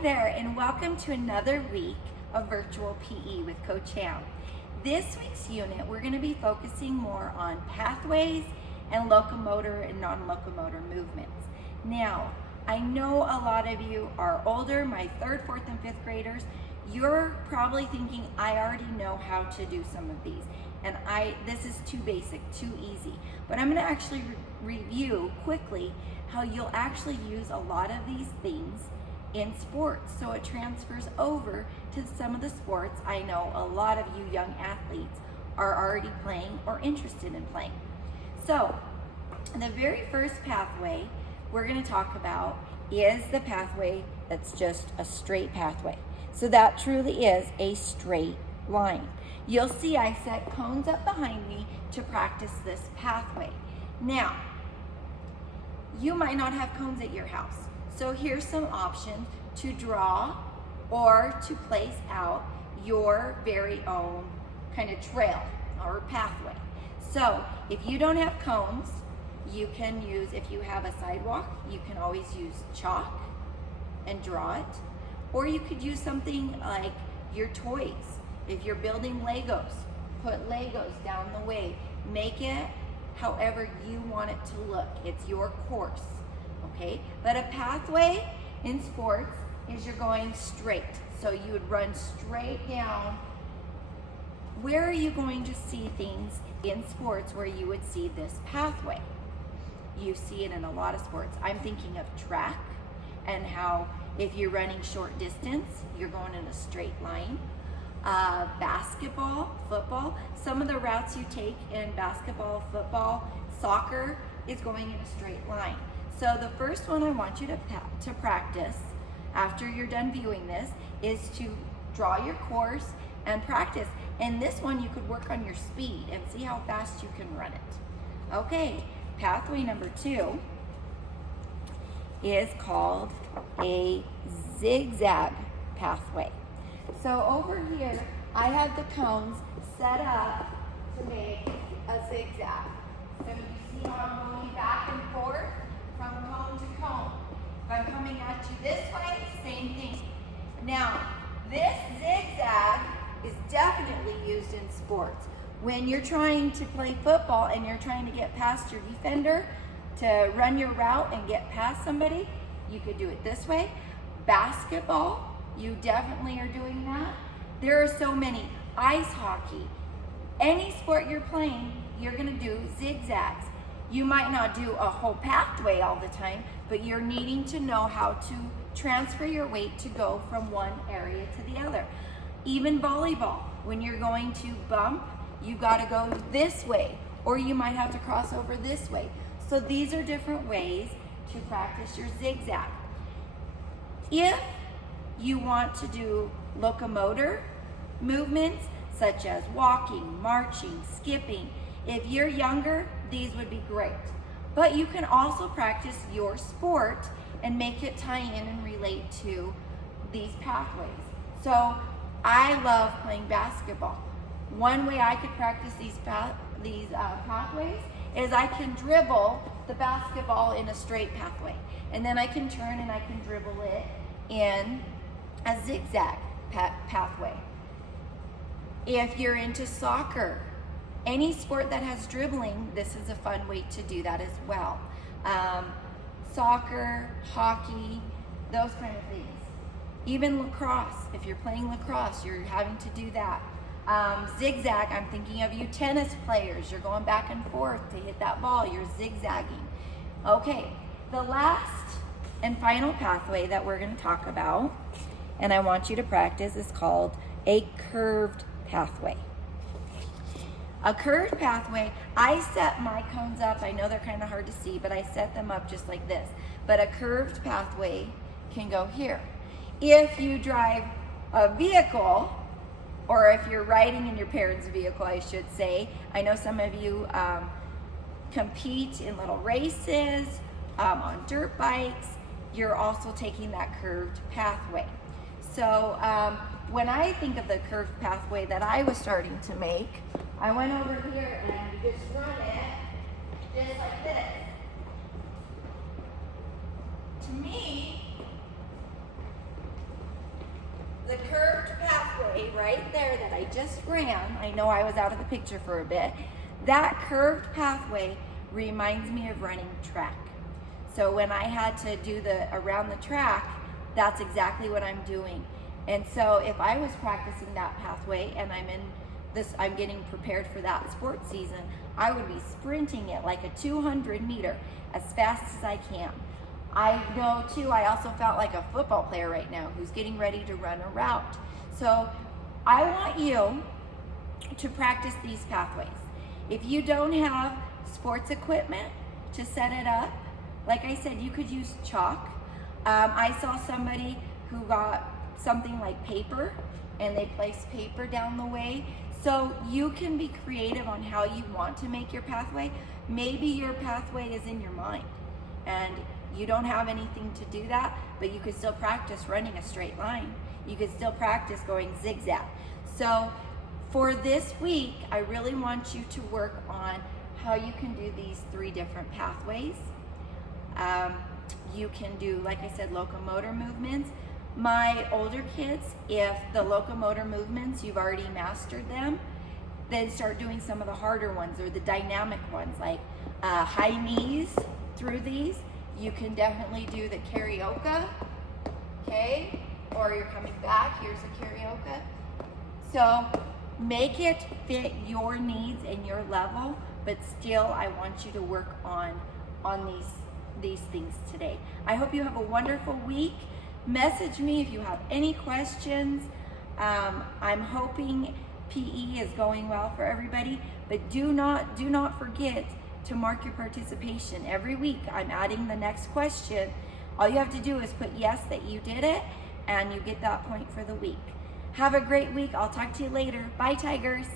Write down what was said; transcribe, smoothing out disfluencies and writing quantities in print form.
Hi there, and welcome to another week of virtual PE with Coach Ham. This week's unit, we're going to be focusing more on pathways and locomotor and non-locomotor movements. Now, I know a lot of you are older, my 3rd, 4th, and 5th graders. You're probably thinking, I already know how to do some of these, and this is too basic, too easy. But I'm going to actually review quickly how you'll actually use a lot of these things in sports, so it transfers over to some of the sports I know a lot of you young athletes are already playing or interested in playing. So the very first pathway we're going to talk about is the pathway that's just a straight pathway. So that truly is a straight line. You'll see I set cones up behind me to practice this pathway. Now, you might not have cones at your house. So here's some options to draw or to place out your very own kind of trail or pathway. So if you don't have cones, you can use, if you have a sidewalk, you can always use chalk and draw it. Or you could use something like your toys. If you're building Legos, put Legos down the way. Make it however you want it to look. It's your course. Okay, but a pathway in sports is you're going straight. So you would run straight down. Where are you going to see things in sports where you would see this pathway? You see it in a lot of sports. I'm thinking of track and how if you're running short distance, you're going in a straight line. Basketball, football, some of the routes you take in basketball, football, soccer is going in a straight line. So the first one I want you to practice after you're done viewing this is to draw your course and practice. And this one you could work on your speed and see how fast you can run it. Okay, pathway number 2 is called a zigzag pathway. So over here, I have the cones set up to make a zigzag. So you see how I'm going back and forth from cone to cone. If I'm coming at you this way, same thing. Now, this zigzag is definitely used in sports. When you're trying to play football and you're trying to get past your defender to run your route and get past somebody, you could do it this way. Basketball, you definitely are doing that. There are so many. Ice hockey, any sport you're playing, you're gonna do zigzags. You might not do a whole pathway all the time, but you're needing to know how to transfer your weight to go from one area to the other. Even volleyball, when you're going to bump, you gotta go this way, or you might have to cross over this way. So these are different ways to practice your zigzag. If you want to do locomotor movements, such as walking, marching, skipping, if you're younger, these would be great. But you can also practice your sport and make it tie in and relate to these pathways. So I love playing basketball. One way I could practice these pathways is I can dribble the basketball in a straight pathway. And then I can turn and I can dribble it in a zigzag pathway. If you're into soccer, any sport that has dribbling, this is a fun way to do that as well. Soccer, hockey, those kind of things. Even lacrosse, if you're playing lacrosse, you're having to do that. Zigzag, I'm thinking of you tennis players. You're going back and forth to hit that ball. You're zigzagging. Okay, the last and final pathway that we're going to talk about, and I want you to practice, is called a curved pathway. A curved pathway, I set my cones up, I know they're kind of hard to see, but I set them up just like this. But a curved pathway can go here. If you drive a vehicle, or if you're riding in your parents' vehicle, I should say, I know some of you compete in little races, on dirt bikes, you're also taking that curved pathway. So when I think of the curved pathway that I was starting to make, I went over here and just run it just like this. To me, the curved pathway right there that I just ran, I know I was out of the picture for a bit, that curved pathway reminds me of running track. So when I had to do the around the track, that's exactly what I'm doing. And so if I was practicing that pathway and I'm getting prepared for that sports season, I would be sprinting it like a 200 meter as fast as I can. I know too, I also felt like a football player right now who's getting ready to run a route. So I want you to practice these pathways. If you don't have sports equipment to set it up, like I said, you could use chalk. I saw somebody who got something like paper and they placed paper down the way. So you can be creative on how you want to make your pathway. Maybe your pathway is in your mind and you don't have anything to do that, but you could still practice running a straight line. You could still practice going zigzag. So for this week, I really want you to work on how you can do these 3 different pathways. You can do, like I said, locomotor movements. My older kids, if the locomotor movements, you've already mastered them, then start doing some of the harder ones or the dynamic ones, like high knees through these. You can definitely do the karaoke, okay? Or you're coming back, here's a karaoke. So make it fit your needs and your level, but still I want you to work on these things today. I hope you have a wonderful week. Message me if you have any questions. I'm hoping PE is going well for everybody, but do not forget to mark your participation. Every week I'm adding the next question. All you have to do is put yes that you did it and you get that point for the week. Have a great week. I'll talk to you later. Bye, Tigers.